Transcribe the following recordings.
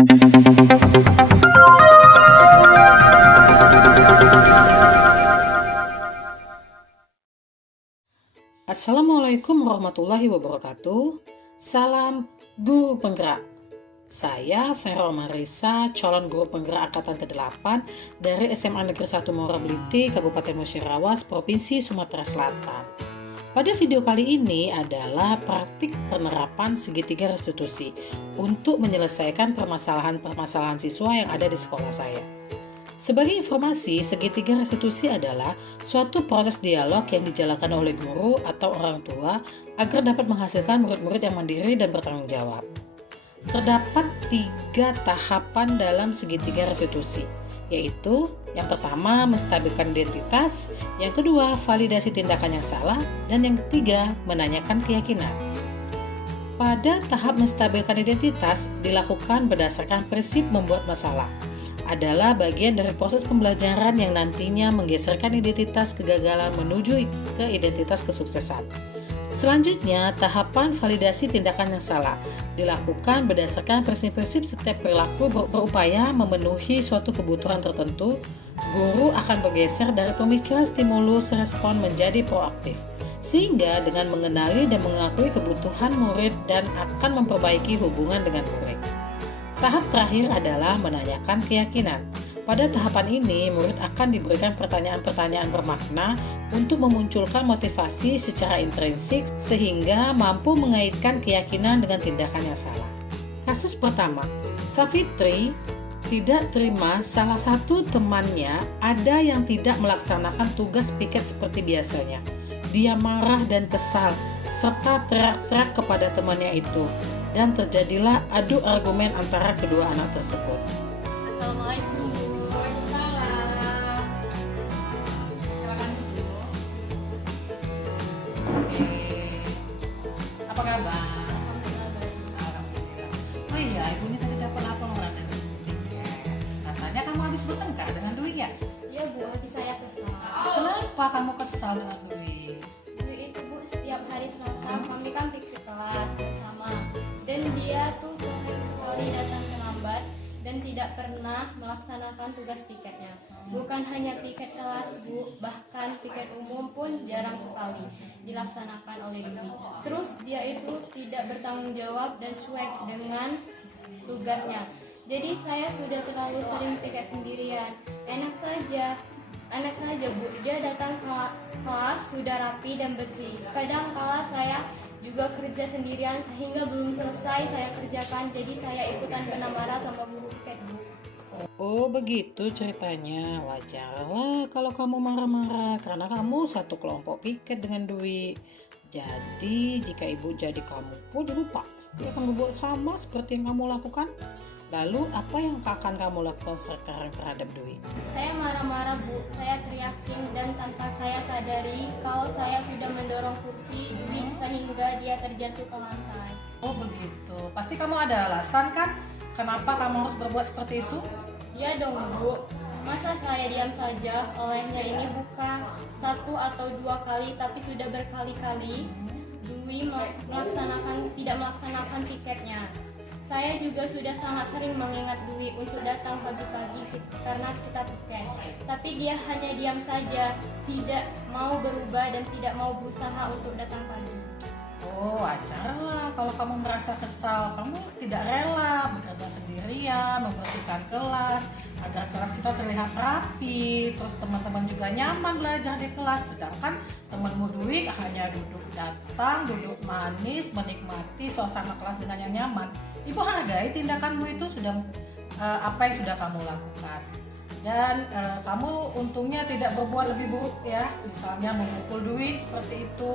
Assalamualaikum warahmatullahi wabarakatuh. Salam guru penggerak. Saya Vero Marisa, calon guru penggerak angkatan ke-8 dari SMA Negeri 1 Muara Beliti, Kabupaten Musirawas, Provinsi Sumatera Selatan. Pada video kali ini adalah praktik penerapan segitiga restitusi untuk menyelesaikan permasalahan-permasalahan siswa yang ada di sekolah saya. Sebagai informasi, segitiga restitusi adalah suatu proses dialog yang dijalankan oleh guru atau orang tua agar dapat menghasilkan murid-murid yang mandiri dan bertanggung jawab. Terdapat 3 tahapan dalam segitiga restitusi, yaitu yang pertama menstabilkan identitas, yang kedua validasi tindakan yang salah, dan yang ketiga menanyakan keyakinan. Pada tahap menstabilkan identitas dilakukan berdasarkan prinsip membuat masalah. Adalah bagian dari proses pembelajaran yang nantinya menggeserkan identitas kegagalan menuju ke identitas kesuksesan. Selanjutnya, tahapan validasi tindakan yang salah dilakukan berdasarkan prinsip-prinsip setiap perilaku berupaya memenuhi suatu kebutuhan tertentu. Guru akan bergeser dari pemikiran stimulus respon menjadi proaktif, sehingga dengan mengenali dan mengakui kebutuhan murid dan akan memperbaiki hubungan dengan murid. Tahap terakhir adalah menanyakan keyakinan. Pada tahapan ini, murid akan diberikan pertanyaan-pertanyaan bermakna untuk memunculkan motivasi secara intrinsik sehingga mampu mengaitkan keyakinan dengan tindakan yang salah. Kasus pertama, Safitri tidak terima salah satu temannya ada yang tidak melaksanakan tugas piket seperti biasanya. Dia marah dan kesal serta teriak-teriak kepada temannya itu. Dan terjadilah adu argumen antara kedua anak tersebut. Assalamualaikum. Waalaikumsalam. Silakan duduk. Oke. Apa kabar? Alhamdulillah. Oh iya, ibunya tadi dapat laporan dari katanya kamu habis bertengkar dengan Dwi ya? Iya Bu, habis saya kesal. Kenapa kamu kesal dengan Dwi? Dwi itu Bu, setiap hari Selasa kami kan pikir kelas bersama. Dan dia tuh sering sekali datang terlambat dan tidak pernah melaksanakan tugas piketnya. Bukan hanya piket kelas Bu, bahkan piket umum pun jarang sekali dilaksanakan oleh Dwi. Terus dia itu tidak bertanggung jawab dan cuek dengan tugasnya. Jadi saya sudah terlalu sering piket sendirian. Enak saja Bu, dia datang ke kelas sudah rapi dan bersih. Kadang kala saya juga kerja sendirian sehingga belum selesai saya kerjakan, jadi saya ikutan kena marah sama guru piket Bu. Oh begitu ceritanya. Wajarlah kalau kamu marah-marah karena kamu satu kelompok piket dengan Dwi. Jadi jika ibu jadi kamu pun lupa, dia akan berbuat sama seperti yang kamu lakukan. Lalu apa yang akan kamu lakukan sekarang terhadap Dwi? Saya marah-marah Bu, saya teriakin dan tanpa saya sadari kalau saya sudah mendorong kursi Dwi sehingga dia terjatuh ke lantai. Oh begitu. Pasti kamu ada alasan kan? Kenapa kamu harus berbuat seperti itu? Ya dong Bu, masa saya diam saja? Olehnya ini bukan 1 atau 2 kali tapi sudah berkali-kali Dwi tidak melaksanakan tiketnya. Saya juga sudah sangat sering mengingat Dwi untuk datang pagi-pagi karena kita piket. Tapi dia hanya diam saja, tidak mau berubah dan tidak mau berusaha untuk datang pagi. Oh wajarlah kalau kamu merasa kesal, kamu tidak rela bekerja sendirian, membersihkan kelas agar kelas kita terlihat rapi, terus teman-teman juga nyaman belajar di kelas. Sedangkan temanmu Dwi hanya duduk manis, menikmati suasana kelas dengan yang nyaman. Ibu hargai tindakanmu itu sudah apa yang sudah kamu lakukan. Dan kamu untungnya tidak berbuat lebih buruk ya, misalnya memukul Dwi seperti itu.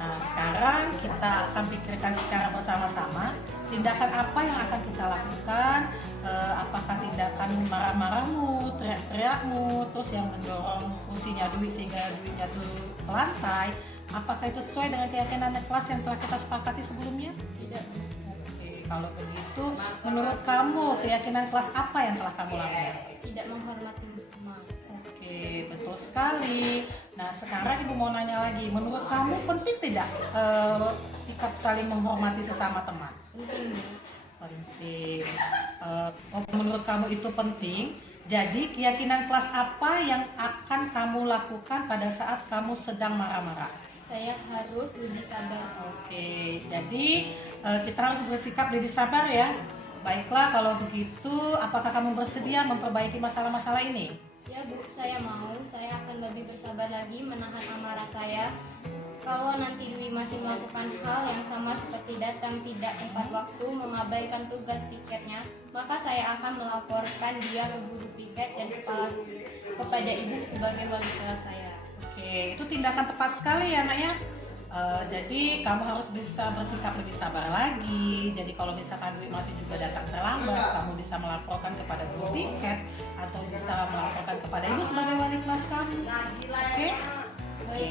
Nah sekarang kita akan pikirkan secara bersama-sama tindakan apa yang akan kita lakukan. Apakah tindakan marah-marahmu, teriak-teriakmu, terus yang mendorong kursinya Dwi sehingga Dwi jatuh ke lantai, apakah itu sesuai dengan keyakinan kelas yang telah kita sepakati sebelumnya? Tidak. Oke, kalau begitu menurut kamu keyakinan kelas apa yang telah kamu lakukan? Tidak menghormati teman. Oke, betul sekali. Nah sekarang ibu mau nanya lagi, menurut kamu penting tidak sikap saling menghormati sesama teman? Penting. Penting. menurut kamu itu penting. Jadi keyakinan kelas apa yang akan kamu lakukan pada saat kamu sedang marah-marah? Saya harus lebih sabar. Oke, jadi kita harus bersikap lebih sabar ya. Baiklah, kalau begitu apakah kamu bersedia memperbaiki masalah-masalah ini? Ya Bu, saya mau. Saya akan lebih bersabar lagi menahan amarah saya. Kalau nanti Dwi masih melakukan hal yang sama seperti datang tidak tepat waktu, mengabaikan tugas piketnya, maka saya akan melaporkan dia ke guru piket dan kepada ibu sebagai wali kelas saya. Oke, itu tindakan tepat sekali ya nak ya. Jadi kamu harus bisa bersikap lebih sabar lagi. Jadi kalau misalkan Dwi masih juga datang terlambat, kamu bisa melaporkan kepada guru piket atau bisa melaporkan kepada ibu sebagai wali kelas kamu. Oke? Oke.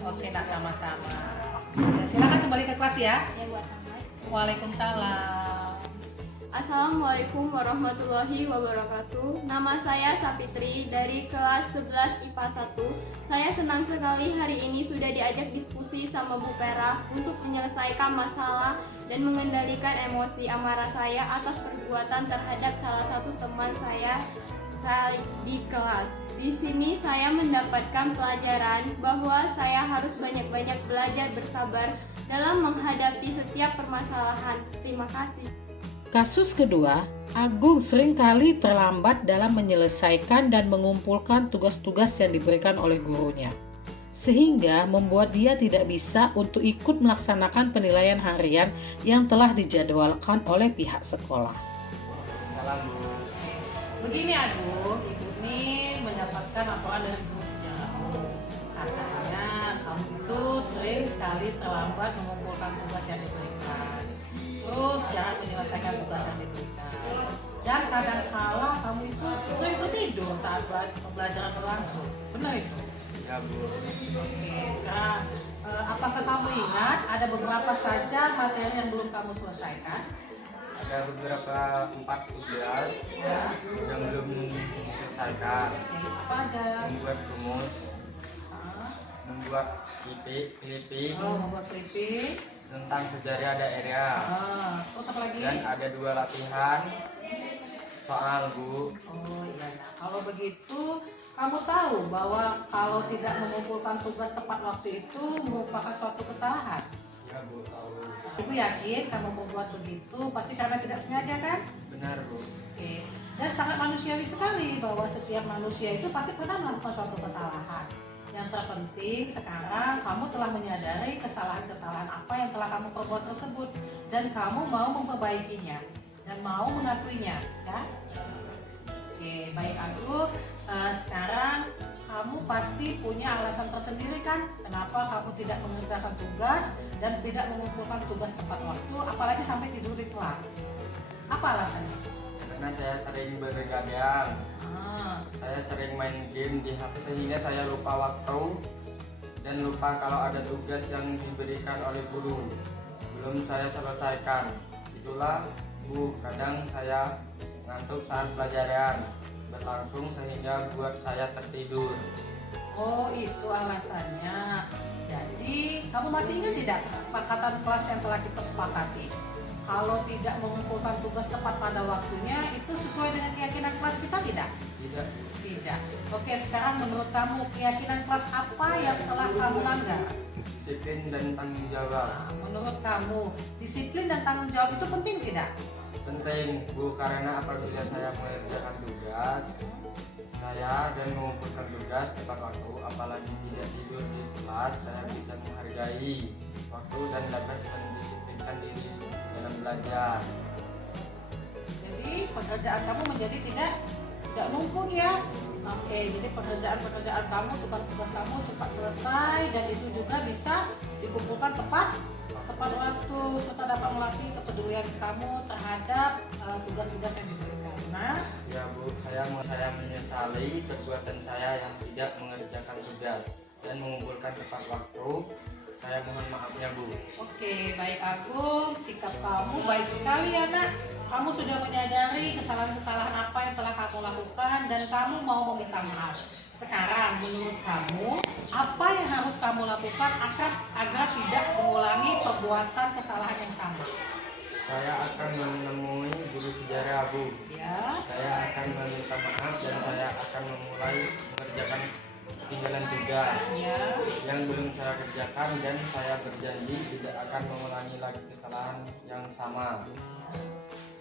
Oke, nak sama-sama. Ya, silakan kembali ke kelas ya. Ya buat Ahmad. Waalaikumsalam. Assalamualaikum warahmatullahi wabarakatuh. Nama saya Sapitri dari kelas 11 IPA 1. Saya senang sekali hari ini sudah diajak diskusi sama Bu Pera untuk menyelesaikan masalah dan mengendalikan emosi amarah saya atas perbuatan terhadap salah satu teman saya di kelas. Di sini saya mendapatkan pelajaran bahwa saya harus banyak-banyak belajar bersabar dalam menghadapi setiap permasalahan. Terima kasih. Kasus kedua, Agung seringkali terlambat dalam menyelesaikan dan mengumpulkan tugas-tugas yang diberikan oleh gurunya, sehingga membuat dia tidak bisa untuk ikut melaksanakan penilaian harian yang telah dijadwalkan oleh pihak sekolah. Salam Bu. Begini Agung, ibu ini mendapatkan laporan dari guru sejarah. Katanya kamu itu sering sekali terlambat mengumpulkan tugas yang diberikan, terus jarang menyelesaikan tugas yang diberikan, dan kadang-kala kamu itu sering tertidur saat pembelajaran berlangsung. Benar itu? Ya Bu. Oke, sekarang apakah kamu ingat ada beberapa saja materi yang belum kamu selesaikan? Ada beberapa 4 tugas yang belum diselesaikan. Oke, apa aja? Membuat rumus, Ah, membuat clipping membuat clipping. tentang sejarah daerah. Terus apa lagi? Dan ada 2 latihan soal Bu. Oh iya, nah, kalau begitu kamu tahu bahwa kalau tidak mengumpulkan tugas tepat waktu itu merupakan suatu kesalahan. Ya Bu, tahu. Ibu yakin kamu membuat begitu pasti karena tidak sengaja kan? Benar Bu. Oke. Dan sangat manusiawi sekali bahwa setiap manusia itu pasti pernah melakukan suatu kesalahan. Yang terpenting sekarang kamu telah menyadari kesalahan-kesalahan apa yang telah kamu perbuat tersebut dan kamu mau memperbaikinya dan mau mengakuinya, ya. Oke, baik Aku. Sekarang kamu pasti punya alasan tersendiri kan kenapa kamu tidak mengerjakan tugas dan tidak mengumpulkan tugas tepat waktu, apalagi sampai tidur di kelas. Apa alasannya? Karena saya sering bergadang. Saya sering main game di HP sehingga saya lupa waktu dan lupa kalau ada tugas yang diberikan oleh guru belum saya selesaikan. Itulah Bu, kadang saya ngantuk saat pelajaran berlangsung sehingga buat saya tertidur. Oh, itu alasannya. Jadi kamu masih ingat tidak kesepakatan kelas yang telah kita sepakati? Kalau tidak mengumpulkan tugas tepat pada waktunya itu sesuai dengan keyakinan kelas kita tidak? Tidak. Tidak. Oke, sekarang menurut kamu keyakinan kelas apa yang telah kamu langgar? Disiplin dan tanggung jawab. Nah, menurut kamu disiplin dan tanggung jawab itu penting tidak? Penting Bu, karena apabila saya mengerjakan tugas saya dan mengumpulkan tugas tepat waktu, apalagi tidak tidur di kelas, saya bisa menghargai waktu dan dapat mendisiplinkan diri dalam belajar. Jadi pekerjaan kamu menjadi tidak numpuk ya. Oke, jadi pekerjaan kamu, tugas-tugas kamu cepat selesai dan itu juga bisa dikumpulkan tepat waktu serta dapat melatih kepedulian kamu terhadap tugas-tugas yang diberikan. Nah, Ya Bu, saya menyesali perbuatan saya yang tidak mengerjakan tugas dan mengumpulkan tepat waktu. Saya mohon maafnya Bu. oke, baik Agung, sikap kamu baik sekali ya nak. Kamu sudah menyadari kesalahan-kesalahan apa yang telah kamu lakukan dan kamu mau meminta maaf. Sekarang menurut kamu apa yang harus kamu lakukan agar tidak mengulangi perbuatan kesalahan yang sama? Saya akan menemui guru saya, Bu. Ya. Saya akan meminta maaf dan saya akan memulai mengerjakan ketinggalan tugas Ya. yang belum saya kerjakan, dan saya berjanji tidak akan mengulangi lagi kesalahan yang sama.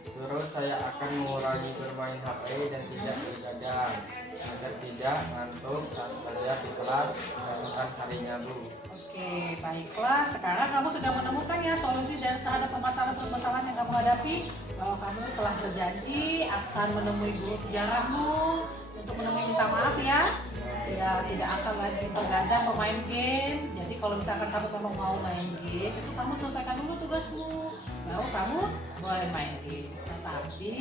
Terus saya akan mengurangi bermain HP dan tidak begadang agar tidak ngantuk saat belajar di kelas keesokan harinya, Bu. Oke, baiklah. Sekarang kamu sudah menemukan ya solusi dari terhadap permasalahan-permasalahan yang kamu hadapi. Bahwa kamu telah berjanji akan menemui guru sejarahmu untuk menemui minta maaf ya. Ya, tidak akan lagi begadang pemain game. Jadi kalau misalkan kamu memang mau main game, itu kamu selesaikan dulu tugasmu, baru kamu boleh main game. Tetapi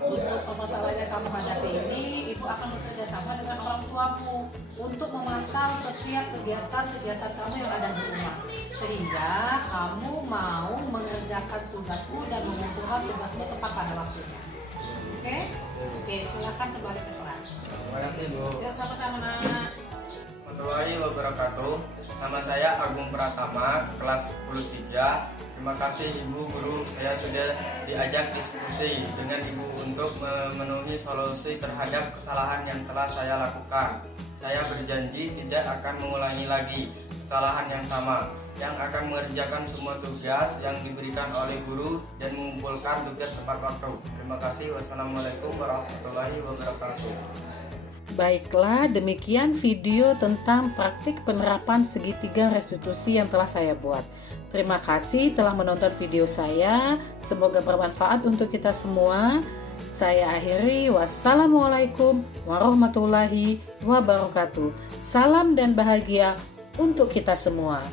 untuk permasalahan yang kamu hadapi ini, ibu akan bekerja sama dengan orang tuamu untuk memantau setiap kegiatan kamu yang ada di rumah, sehingga kamu mau mengerjakan tugasmu dan mengumpulkan tugasmu tepat pada waktunya. Oke? Oke, silakan kembali ke kelas. Terima kasih, Bu. Ya, sama-sama nak. Warahmatullahi wabarakatuh. Nama saya Agung Pratama, kelas 10-3. Terima kasih Ibu Guru, saya sudah diajak diskusi dengan Ibu untuk memenuhi solusi terhadap kesalahan yang telah saya lakukan. Saya berjanji tidak akan mengulangi lagi kesalahan yang sama, yang akan mengerjakan semua tugas yang diberikan oleh guru dan mengumpulkan tugas tepat waktu. Terima kasih. Wassalamualaikum warahmatullahi wabarakatuh. Baiklah, demikian video tentang praktik penerapan segitiga restitusi yang telah saya buat. Terima kasih telah menonton video saya. Semoga bermanfaat untuk kita semua. Saya akhiri. Wassalamualaikum warahmatullahi wabarakatuh. Salam dan bahagia untuk kita semua.